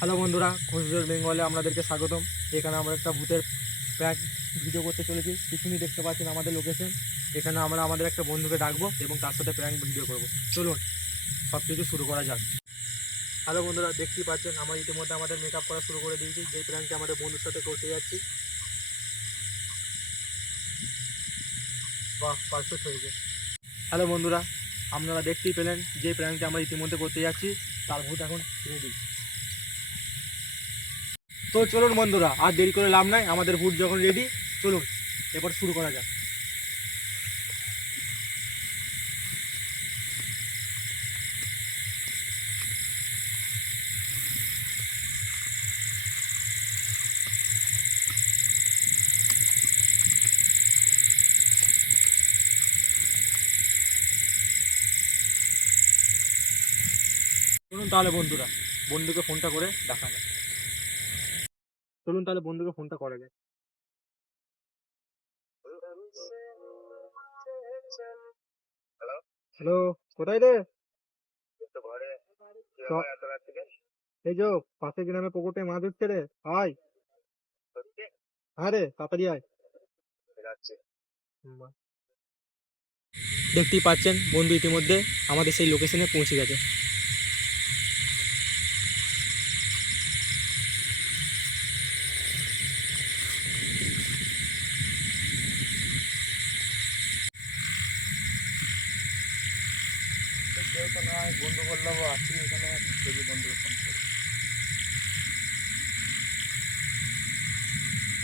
Hello বন্ধুরা, খোঁজজোর বেঙ্গলে আপনাদেরকে স্বাগতম। এখানে আমরা একটা ভূতের প্র্যাঙ্ক ভিডিও করতে চলেছি। পিছনেই দেখতে পাচ্ছেন আমাদের লোকেশন। এখানে আমরা আমাদের একটা বন্ধুকে ডাকবো এবং তার সাথে প্র্যাঙ্ক ভিডিও করব। চলুন সব কিছু শুরু করা যাক। হ্যালো বন্ধুরা, দেখতেই পাচ্ছেন আমরা ইতিমধ্যে আমাদের মেকআপ করা শুরু করে দিয়েছি, যেই প্র্যাঙ্কটা আমাদের বন্ধুর সাথে করতে যাচ্ছি। বাহ, পারফেক্ট হয়েছে। হ্যালো বন্ধুরা, আপনারা দেখতেই পেলেন যে প্র্যাঙ্কটা আমরা ইতিমধ্যে করতে যাচ্ছি, তার ভূত এখন রেডি। তো চলুন বন্ধুরা, আর দেরি করে লাভ নাই, আমাদের ভূত যখন রেডি, চলুন এবার শুরু করা যাক। চলুন তাহলে বন্ধুরা, বন্ধুকে ফোনটা করে দেখা যাক। চলুন তাহলে বন্ধুকে ফোনটা করা যায়। হ্যালো, কোথায় রে? চ- এই যে পাশে গ্রামে পুকুরটায় মাছ উঠছে রে, আয়। হ্যাঁ রে, তাড়াতাড়ি আয়। হুম, বাহ। দেখতেই পাচ্ছেন বন্ধু ইতিমধ্যে আমাদের সেই লোকেশনে পৌঁছে গেছে। কেউ তো নয়, বন্ধু বললো আছি এখানে, দেখি বন্ধুকে ফোন করে।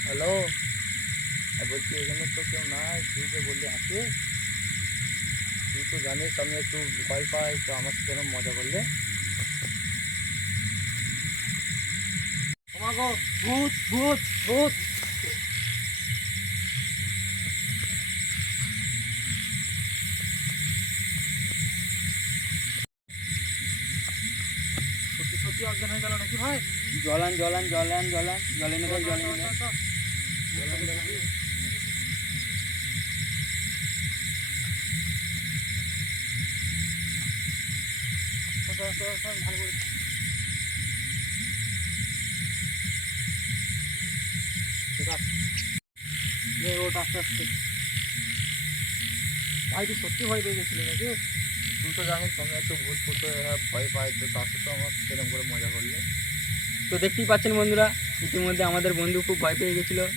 হ্যালো, বলছি এখানে তো কেউ নাই, তুই যে বললি আছে। তুই তো জানিস আমি একটু ভয় পাই, তো আমার সাথে এরকম মজা করলে। আমাগো, ভূত ভূত ভূত। সত্যি সত্যি অজ্ঞান হয়ে গেল নাকি ভাই? জলান জলান জলান জলান জল এনে দেয়, জল এনে দেয়। জলান জলান। ভালো করে ওটা আস্তে আস্তে। ভাই তুই সত্যি ভয় পেয়ে গেছিলি নাকি? তুই তো জানিস আমি একটু ভূত ভূত ভয় পাই, তো তার সাথে আমার সেরকম করে মজা করলে। তো দেখতেই পাচ্ছেন বন্ধুরা, ইতিমধ্যে আমাদের বন্ধু খুব ভয় পেয়ে গেছিলো,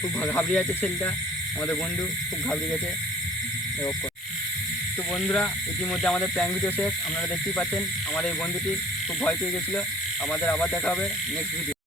খুব ঘাবড়ে আছে ছেলেটা। আমাদের বন্ধু খুব ঘাবড়ে গেছে। তো বন্ধুরা, ইতিমধ্যে আমাদের প্র্যাঙ্ক ভিডিও শেষ। আপনারা দেখতেই পাচ্ছেন আমাদের এই বন্ধুটি খুব ভয় পেয়ে গেছিলো। আমাদের আবার দেখা হবে নেক্সট ভিডিও।